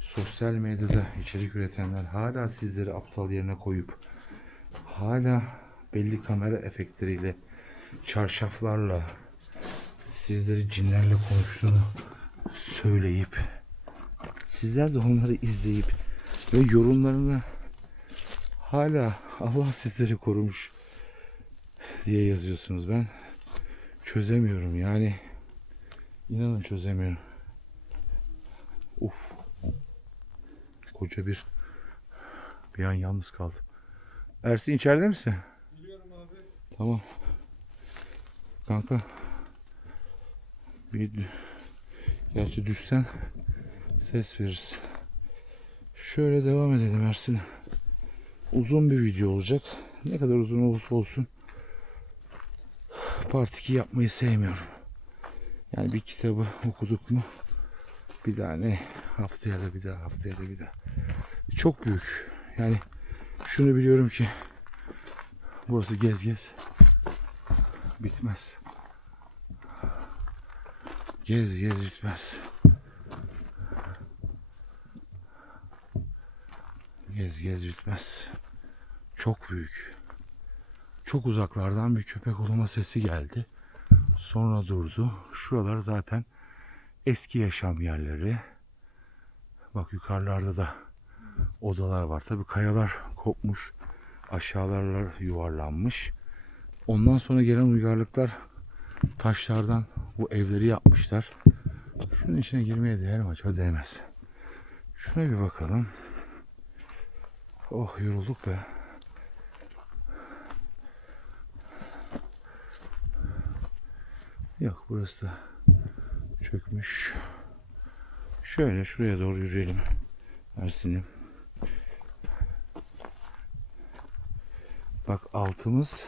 sosyal medyada içerik üretenler hala sizleri aptal yerine koyup hala belli kamera efektleriyle, çarşaflarla sizleri cinlerle konuştuğunu söyleyip sizler de onları izleyip ve yorumlarını hala Allah sizleri korumuş diye yazıyorsunuz. Ben çözemiyorum yani, inanın çözemiyorum. Uf. Koca bir an yalnız kaldım. Ersin içeride misin? Biliyorum abi. Tamam. Kanka. Gerçi düşsen ses verirsin. Şöyle devam edelim Ersin. Uzun bir video olacak. Ne kadar uzun olursa olsun Part 2 yapmayı sevmiyorum. Yani bir kitabı okuduk mu bir daha ne haftaya da bir daha çok büyük. Yani şunu biliyorum ki burası gez bitmez. Gez bitmez. Gez bitmez. Çok büyük. Çok uzaklardan bir köpek uluma sesi geldi. Sonra durdu. Şuralar zaten eski yaşam yerleri. Bak yukarılarda da odalar var. Tabii kayalar kopmuş. Aşağılarlar yuvarlanmış. Ondan sonra gelen uygarlıklar taşlardan bu evleri yapmışlar. Şunun içine girmeye değer mi acaba? Değmez. Şuna bir bakalım. Oh, yorulduk be. Yok, burası da çökmüş. Şöyle şuraya doğru yürüyelim Ersin'im. Bak altlarımız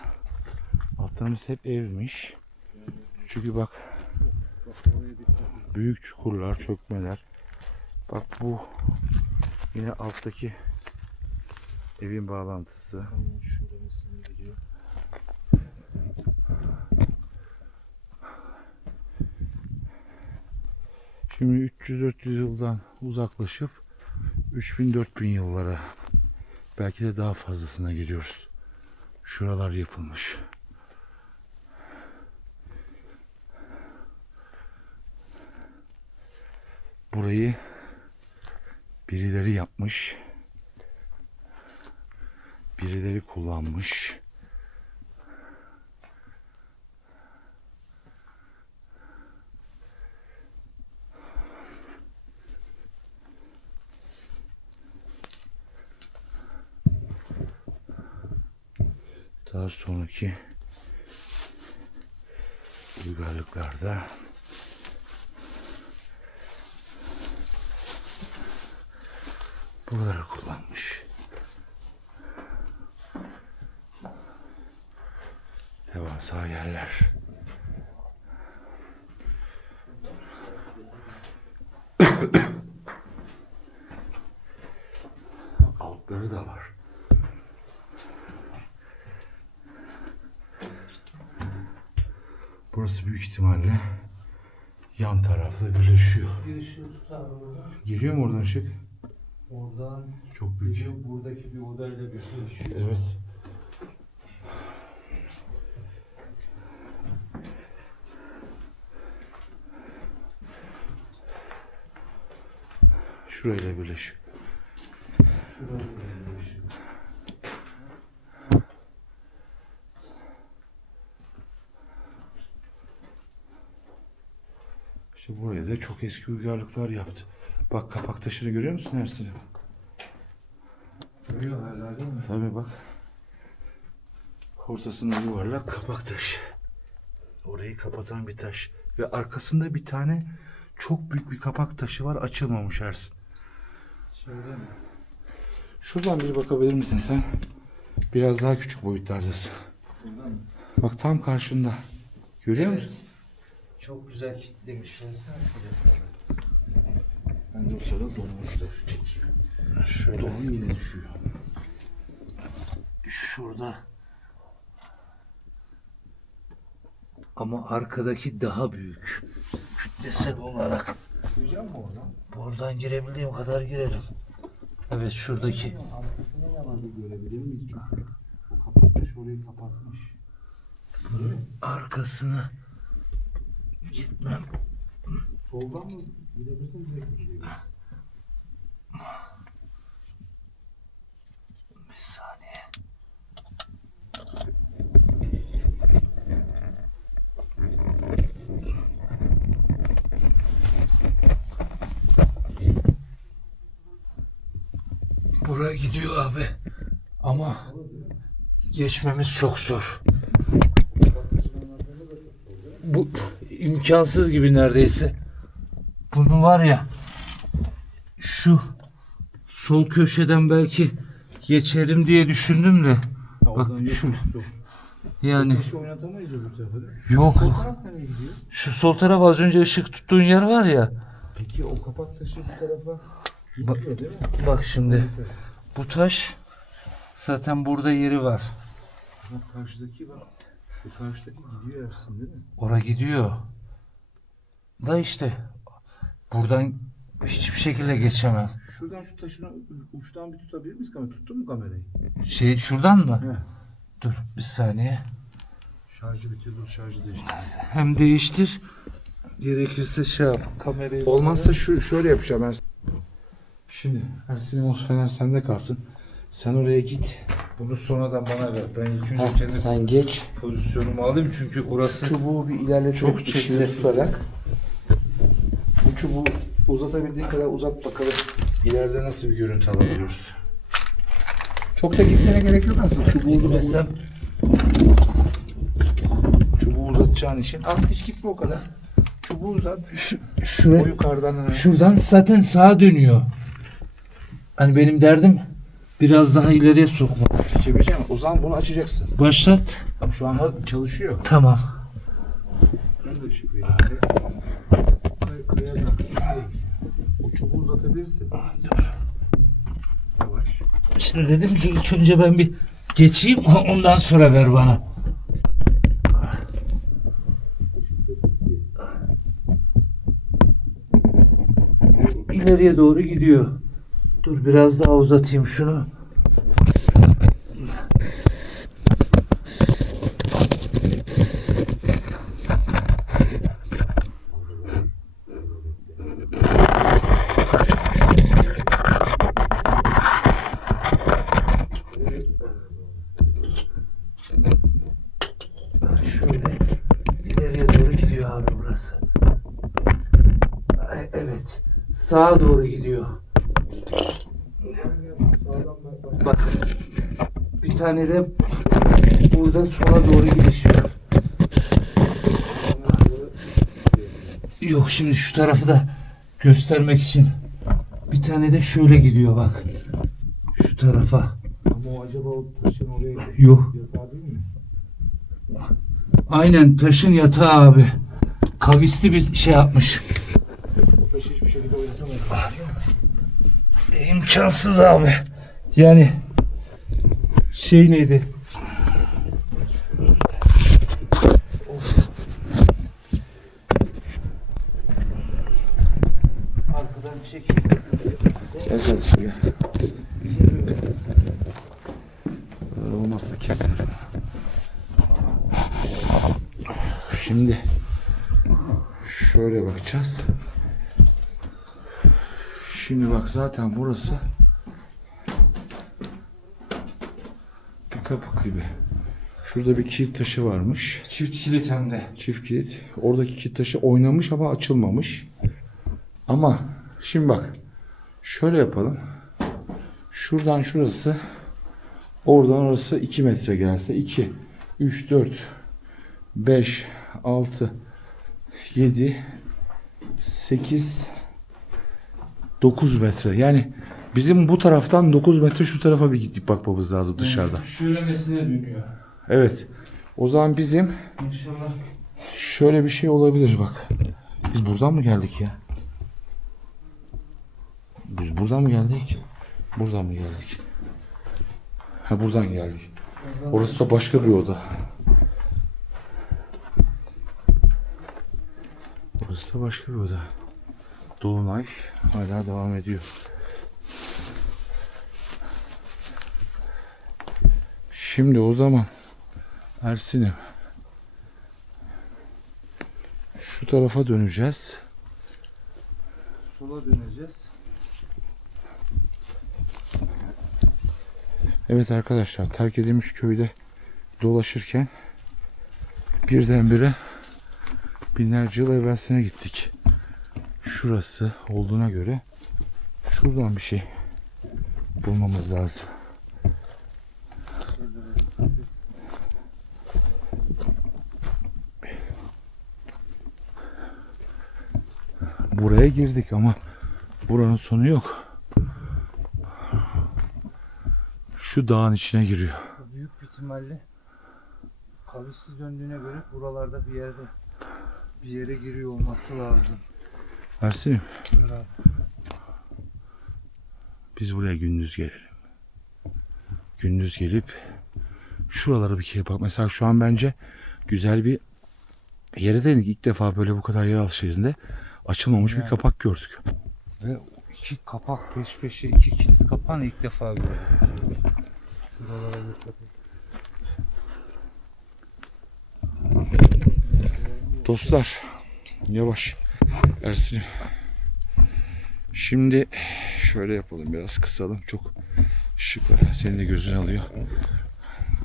hep evmiş. Çünkü bak büyük çukurlar, çökmeler. Bak bu yine alttaki evin bağlantısı. Şurasını gidiyor. Şimdi 300-400 yıldan uzaklaşıp 3000-4000 yıllara, belki de daha fazlasına geliyoruz. Şuralar yapılmış. Burayı birileri yapmış. Birileri kullanmış. Daha sonraki uygarlıklarda buraları kullanmış. Devasa yerler. Altları da var. Burası büyük ihtimalle yan tarafta birleşiyor. Bir ışığı tutar orada. Geliyor mu oradan ışık? Oradan Çok büyük. geliyor, buradaki bir odayla birleşiyor. Evet. Şurayla birleşiyor. Şurada birleşiyor. İşte buraya da çok eski uygarlıklar yaptı. Bak kapak taşını görüyor musun Ersin'im? Görüyor hala değil mi? Tabii bak. Ortasında yuvarlak kapak taşı. Orayı kapatan bir taş. Ve arkasında bir tane çok büyük bir kapak taşı var. Açılmamış Ersin. Şöyle mi? Şuradan bir bakabilir misin sen? Biraz daha küçük boyutlardasın. Buradan mı? Bak tam karşında. Görüyor musun? Çok güzel kilitlemiş. Versene silahları. Ben de o sırada donumu güzel çekeyim. Şöyle. Donum yine düşüyor. Şurada. Ama arkadaki daha büyük. Kütlesel olarak. Duyacak mı oradan? Buradan girebildiğim kadar girelim. Evet şuradaki. Arkasında ne var bir görebilir miyiz? Çünkü o kapak taşı orayı kapatmış. Arkasına gitmem. Soldan mı gidebilirsin, direkt mi gidebilirsin? Bir saniye. Buraya gidiyor abi. Ama geçmemiz çok zor. Bu imkansız gibi neredeyse. Bunu var ya şu sol köşeden belki geçerim diye düşündüm de. Bak şu yani Taşı oynatamayız öbür tarafa değil mi? yok. Sol taraf nereye gidiyor? Şu sol taraf az önce ışık tuttuğun yer var ya. Peki o kapak taşı bu tarafa gitmiyor değil mi? Bak şimdi bu taş zaten burada yeri var. Bak karşıdaki bak. Bu karşıdaki gidiyor Ersin değil mi? Ora gidiyor. Da işte buradan hiçbir şekilde geçemem. Şuradan şu taşını uçtan bir tutabilir miyiz kamera? Tuttun mu kamerayı? Şey şuradan mı? He. Dur bir saniye. Şarjı bitiyor, dur şarjı değiştir. Hem değiştir. Gerekirse şey yap. Kamerayı Olmazsa şöyle yapacağım ben. Şimdi Ersin'in o fener sende kalsın. Sen oraya git. bunu sonradan bana ver. Ben ilk önce Heh, kendi sen geç. pozisyonumu alayım çünkü orası Çubuğu bir ilerleterek çok içinde çekici. tutarak. bu çubuğu uzatabildiğin kadar uzat bakalım. İleride nasıl bir görüntü alabiliyoruz. Çok da gitmene gerek yok aslında. Çubuğu uzatacağın için. Hiç gitme o kadar. Çubuğu uzat. O Şuraya, yukarıdan. şuradan zaten sağa dönüyor. Hani benim derdim biraz daha ileriye sokmak. Çevireceğim. O zaman bunu açacaksın. Başlat. Bak şu an çalışıyor. Tamam. O çubuğu uzatabilirsin. Yavaş. İşte dedim ki ilk önce ben bir geçeyim, ondan sonra ver bana. İleriye doğru gidiyor. Dur biraz daha uzatayım şunu. Şöyle ileriye doğru gidiyor abi burası. Evet. Sağa doğru gidiyor. Bak. Bir tane de burada sola doğru gidiş var. Yok, şimdi şu tarafı da göstermek için. Bir tane de şöyle gidiyor bak. Şu tarafa. Ama o acaba o taşın oraya Yok. yatağı değil mi? Aynen taşın yatağı abi. Kavisli bir şey yapmış. O taşı hiçbir şekilde oynatamayız. İmkansız abi. Yani şey neydi? Arkadan çek. Gel kardeşim gel. Böyle olmazsa keserim. Şimdi şöyle bakacağız. Şimdi bak zaten burası bir kapı gibi. Şurada bir kilit taşı varmış. Çift kilit hem de. Çift kilit. Oradaki kilit taşı oynamış ama açılmamış. Ama şimdi bak. Şöyle yapalım. Şuradan şurası, oradan orası 2 metre gelse 2, 3, 4, 5, 6, 7, 8, 9 metre. Yani bizim bu taraftan 9 metre şu tarafa bir gidip bakmamız lazım dışarıda. Şöylemesine dönüyor. Evet. O zaman bizim İnşallah. şöyle bir şey olabilir bak. Biz buradan mı geldik ya? Biz buradan mı geldik? Buradan mı geldik? Ha buradan geldik. Orası da başka bir oda. Orası da başka bir oda. Dolunay hala devam ediyor. Şimdi o zaman Ersin'im şu tarafa döneceğiz. Sola döneceğiz. Evet arkadaşlar, terk edilmiş köyde dolaşırken birdenbire binlerce yıl evvelsine gittik. Şurası olduğuna göre şuradan bir şey bulmamız lazım. Buraya girdik ama buranın sonu yok. Şu dağın içine giriyor. Büyük bir ihtimalle kavisli döndüğüne göre buralarda bir yere giriyor olması lazım. Ersin, Buyur abi. biz buraya gündüz gelelim. Gündüz gelip şuralara bir kere bak. Mesela şu an bence güzel bir yere değindik. İlk defa böyle bu kadar yeraltı şehrinde açılmamış bir Yani. kapak gördük. Ve iki kapak peş peşe, iki kilit kapağını ilk defa gördüm. Şuralara dikkat et. Dostlar, yavaş. Ersin'im. Şimdi şöyle yapalım, biraz kısalım. Çok şık var. Senin de gözün alıyor.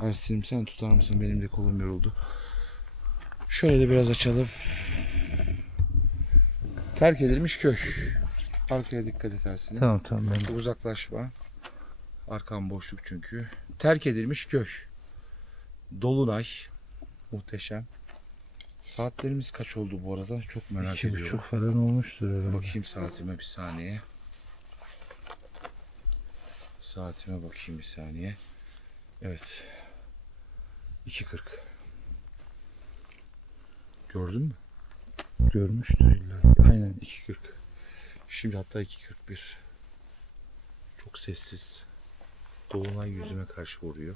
Ersin'im sen tutar mısın? Benim de kolum yoruldu. Şöyle de biraz açalım. Terk edilmiş köy. Arkaya dikkat et Ersin'im. Tamam ben. Çok uzaklaşma. Arkam boşluk çünkü. Terk edilmiş köy. Dolunay. Muhteşem. Saatlerimiz kaç oldu bu arada? Çok merak ediyorum. 2,5 falan olmuştur herhalde. Bakayım saatime bir saniye. Saatime bakayım bir saniye. Evet. 2:40. Gördün mü? Görmüştür illa. Aynen. 2:40. Şimdi hatta 2:41. Çok sessiz. Dolunay yüzüme karşı vuruyor.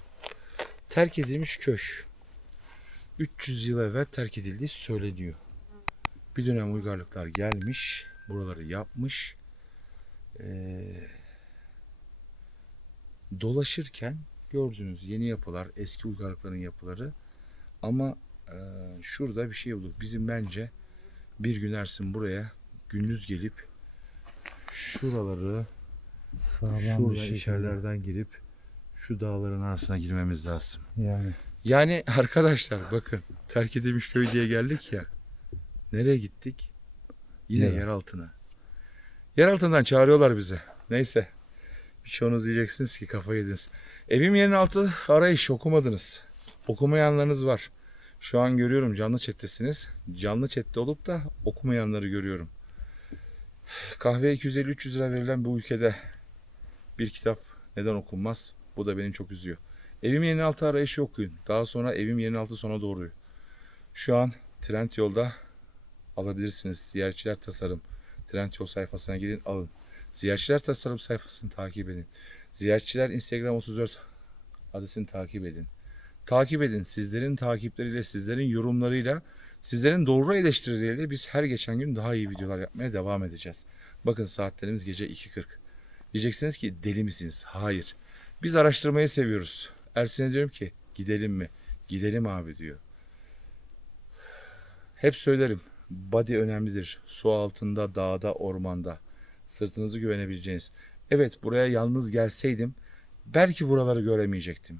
Terk edilmiş köy. 300 yıl evvel terk edildiği söyleniyor. Bir dönem uygarlıklar gelmiş. Buraları yapmış. Dolaşırken gördüğünüz yeni yapılar, eski uygarlıkların yapıları. Ama şurada bir şey bulduk. Bizim bence bir gün Ersin buraya gündüz gelip şuraları Sağlam bir şurada şekilde. içerilerden girip şu dağların arasına girmemiz lazım. Yani Arkadaşlar bakın terk edilmiş köy diye geldik ya. Nereye gittik? Yine Evet. yer altına. Yer altından çağırıyorlar bize. Neyse. Birçoğunuz diyeceksiniz ki kafayı yediniz. Evim yerin altı arayış okumadınız. Okumayanlarınız var. Şu an görüyorum canlı chat'tesiniz. Canlı chat'te olup da okumayanları görüyorum. Kahve 250-300 lira verilen bu ülkede bir kitap neden okunmaz? Bu da beni çok üzüyor. Evim yerin altı arayışı okuyun. Daha sonra evim yerin altı sona doğru. Şu an Trendyol'da alabilirsiniz. Ziyaretçiler Tasarım Trendyol sayfasına gidin alın. Ziyaretçiler Tasarım sayfasını takip edin. Ziyaretçiler Instagram 34 adresini takip edin. Takip edin. Sizlerin takipleriyle, sizlerin yorumlarıyla, sizlerin doğru eleştirileriyle biz her geçen gün daha iyi videolar yapmaya devam edeceğiz. Bakın saatlerimiz gece 2:40. Diyeceksiniz ki deli misiniz? Hayır. Biz araştırmayı seviyoruz. Ersin'e diyorum ki gidelim mi? Gidelim abi diyor. Hep söylerim. Body önemlidir. Su altında, dağda, ormanda. Sırtınızı güvenebileceğiniz. Evet buraya yalnız gelseydim belki buraları göremeyecektim.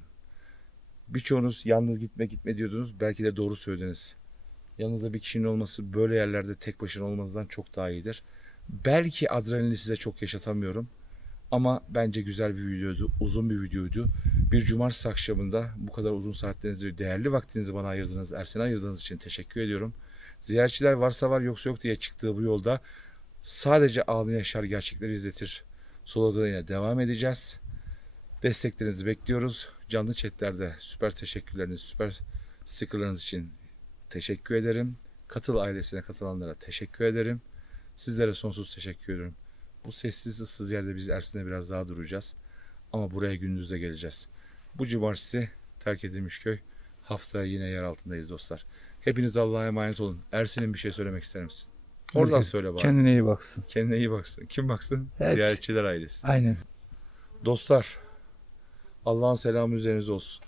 Birçoğunuz yalnız gitme diyordunuz. Belki de doğru söylediniz. Yanınızda bir kişinin olması böyle yerlerde tek başına olmanızdan çok daha iyidir. Belki adrenalini size çok yaşatamıyorum. Ama bence güzel bir videoydu. Uzun bir videoydu. Bir cumartesi akşamında bu kadar uzun saatlerinizi, değerli vaktinizi bana ayırdığınız, Ersin'e ayırdığınız için teşekkür ediyorum. Ziyaretçiler varsa var yoksa yok diye çıktığı bu yolda sadece ağlayan yaşar gerçekleri izletir sloganıyla devam edeceğiz. Desteklerinizi bekliyoruz. Canlı chatlerde süper teşekkürleriniz, süper stickerlarınız için teşekkür ederim. Katıl ailesine katılanlara teşekkür ederim. Sizlere sonsuz teşekkür ederim. Bu sessiz ıssız yerde biz Ersin'e biraz daha duracağız. Ama buraya gündüzde geleceğiz. Bu cumartesi terk edilmiş köy. Haftaya yine yer altındayız dostlar. Hepiniz Allah'a emanet olun. Ersin'in bir şey söylemek ister misin? Oradan söyle bari. kendine iyi baksın. Kendine iyi baksın. Kim baksın? Evet. Ziyaretçiler ailesi. Aynen. Dostlar, Allah'ın selamı üzerinize olsun.